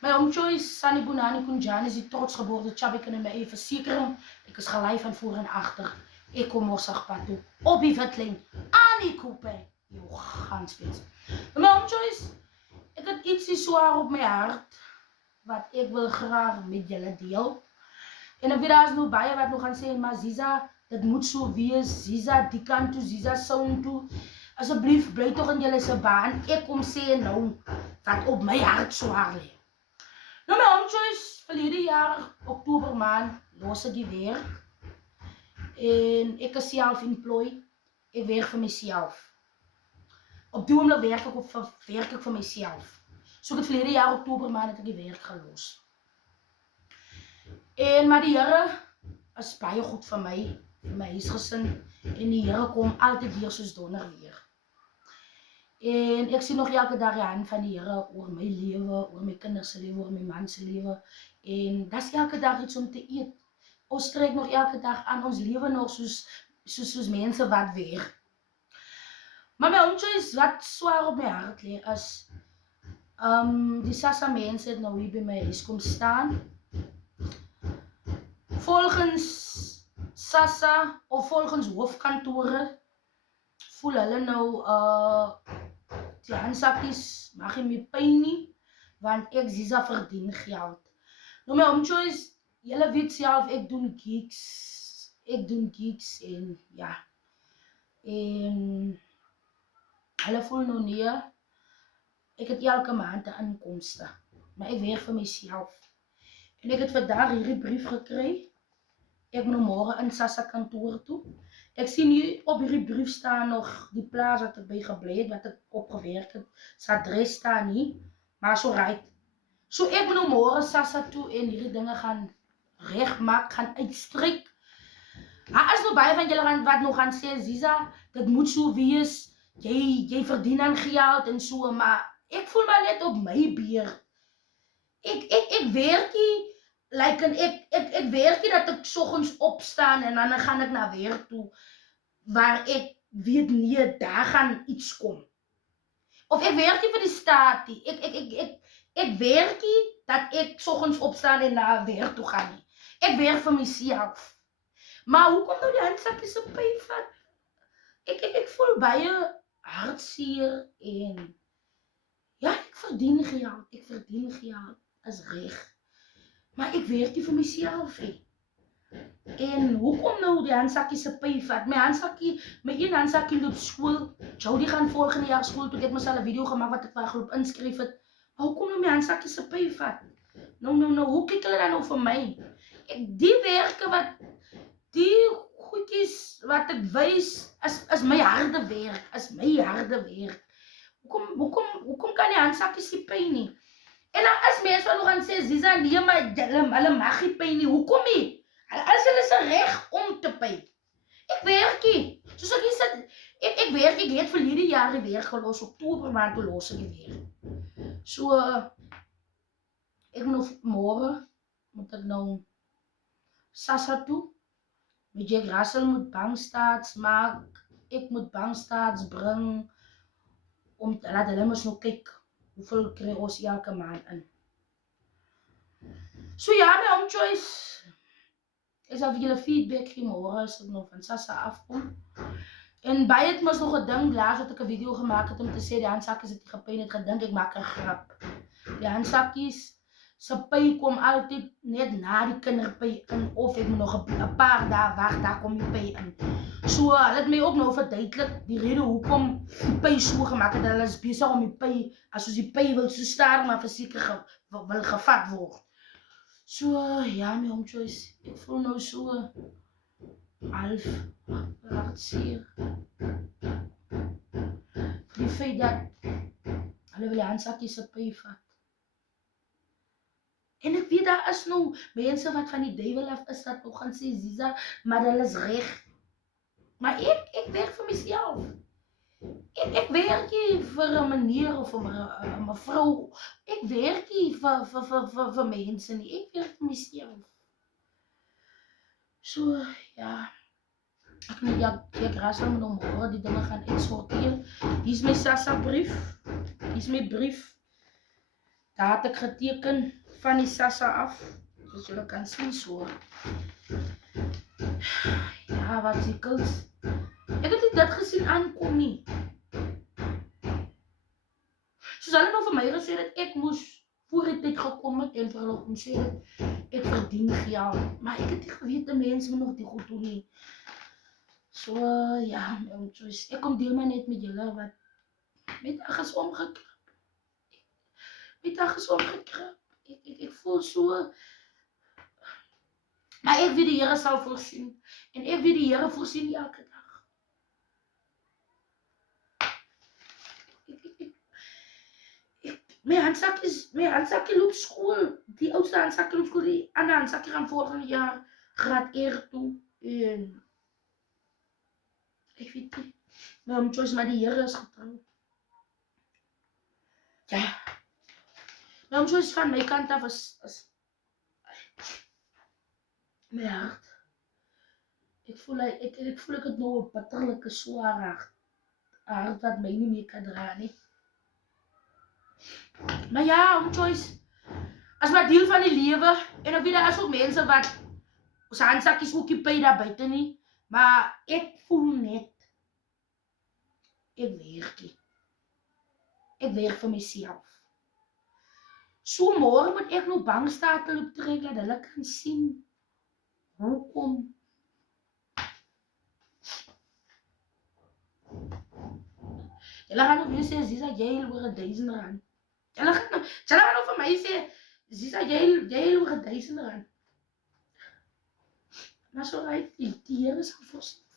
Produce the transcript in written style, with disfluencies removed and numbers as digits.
My oom Joyce, Sunny Bonani Kunjan is die trotsgeboorde Chubby kan in my eie versekering. Ek is gelei van voor en agter. Ek kom Morsagpad toe, op die witlyn, aan die koepel. Jou ganspeens. My oom Joyce, ek het ietsie swaar op my hart, wat ek wil graag met julle deel. En ek weet daar is nou baie wat nog gaan sê, maar Ziza, dit moet so wees, Ziza die kant toe, Ziza sound toe. Asseblief, bly toch in julle se baan, ek kom sê nou, wat op my hart swaar lê. Nou my oom Joyce, verlede jaar, Oktober maand, los ek die werk. En ek is self-employed, ek werk vir myself. Op die oomblik werk ek vir myself. So ek het verlede jaar, Oktober maand, het ek die werk gelos. En maar die Here is baie goed vir my huisgesin, en die Here kom altyd weer soos donder weer. En ek sien nog elke dag die hand van die Here oor my lewe, oor my kinders se lewe, oor my man se lewe. En dis elke dag iets om te eet. Ons trek nog elke dag aan, ons lewe nog soos mense wat weer. Maar my oom Joyce, wat swaar op my hart lê is, die Sassa mense het nou hier by my huis kom staan. Volgens Sassa, of volgens hoofkantore, voel hulle nou, die handsakkies mag nie meer pyn nie, want ek Ziza verdien geld. Nou my oom Joyce, julle weet self, ek doen gigs en ja, en hulle voel nou nie, ek het elke maand 'n inkomste, maar ek werk vir myself. En ek het vandag hierdie brief gekry, ek moet nou môre in Sassa kantoor toe. Ek sien hier op hierdie brief staan nog die plaas wat ek by gebly het, wat ek opgewerk het. Sy adres staan nie, maar so right. So ek moet nou môre Sassa toe en hierdie dinge gaan regmaak, gaan uitstryk. Daar is nog baie van julle wat nog gaan sê, Ziza, dit moet so wees, jy verdien aan geld en so, maar ek voel maar net op my beer. Ek werk nie, like, en ek werk nie dat ek soggens opstaan en dan gaan ek na werk toe, waar ek weet nie, daar gaan iets kom. Of ek werk nie vir die staat nie, ek werk nie dat ek soggens opstaan en na werk toe gaan nie. Ek werk vir myself. Maar hoekom nou die handsakkies op pyn vat? Ek voel baie hartseer en ja, ek verdien geld, is reg. Maar ek werk nie vir myself nie. En hoekom nou die handsakkies op pyn vat? My een handsakkie loop skool. Jody gaan volgende jaar skool toe. Ek het myself 'n video gemaak wat ek vir 'n groep inskryf het. Maar hoekom nou my handsakkies op pyn vat? Nou, hoe kyk hulle dan nou vir my? Die werke die goedjies wat ek wys, is my harde werk, Hoekom kan die handsakkies nie pyn nie? En dan is mense wat nog gaan sê, Ziza, nee, maar hulle mag nie pyn nie, hoekom nie? Hulle is reg om te pyn. Ek werk nie. Soos ek sê, ek werk, ek het verlede jaar die werk gelos, Oktober maand toe los ek die werk. So, ek moet nou môre, moet ek nou Sassa toe, met Jack Russell moet bankstaats maak, ek moet bankstaats bring, om laat hulle mos nou kyk, hoeveel kry ons elke maand in. So ja, my oom Joyce, ek sal vir julle feedback gee môre as ek nou van Sassa afkom. En baie het mos nog gedink, laas wat ek 'n video gemaak het om te sê, die handsakkies het nie gepyn, het gedink ek maak 'n grap. Die handsakkies se pyn kom altyd net na die kinderpyn in, of ek moet nog 'n paar dae wag, daar kom die pyn in. So, hulle het my ook nou verduidelik, die rede hoekom die pyn so gemaak het, hulle is besig om die pyn, as die pyn wil so staar, maar verseker wil gevat word. So, ja, my oom Joyce, ek voel nou so half hartseer. Die feit dat hulle wil die handsakkies se pyn vat. En ek weet daar is nou mense wat van die duiwel af is dat nog gaan sê, Ziza, maar hulle is reg. Maar ek werk vir myself. Ek werk nie vir 'n meneer of vir 'n mevrou. Ek werk nie vir mense nie. Ek werk vir myself. So, ja. Ek moet Jack Russell moet nou môre die dinge gaan uitsorteer. Hier is my Sassa brief. Hier is my brief. Daar het ek geteken van die Sassa af. Soos julle kan sien so. Ja, wat sikkels. Ek het nie dit gesien aankom nie. Soos hulle nou vir my gesê dat ek moes voor die tyd gekom het en vir hulle kom sê dat ek verdien geld. Maar ek het nie geweet dat mense my nog die goed doen nie. So, ja, ek kom deel maar net met julle wat my dag is omgekrap. My dag is omgekrap. Ek voel so. Maar ek weet die Here sal voorsien. En ek weet die Here voorsien elke dag. My handsakkie loop skool. Die oudste handsakkie loop skool. Die ander handsakkie gaan volgende jaar graad R toe. En ek weet nie. Maar die Here is getrou. Ja. Van my kant af is my hart. Ek voel ek het nou 'n bitterlike swaar hart wat my nie meer kan dra nie. Maar ja, as maar deel van die lewe en ek weet daar is ook mense wat ons handsakkies ook nie by daar buite nie, maar ek voel net ek werk vir myself. So môre moet ek nou bankstate loop trek dat hulle kan sien hoekom hulle gaan nog weer sê, Zisa, jy heel oor R1000. Hulle gaan nou vir my sê, Zisa, jy heel oor R1000. Maar so right, die Here sal voorsien.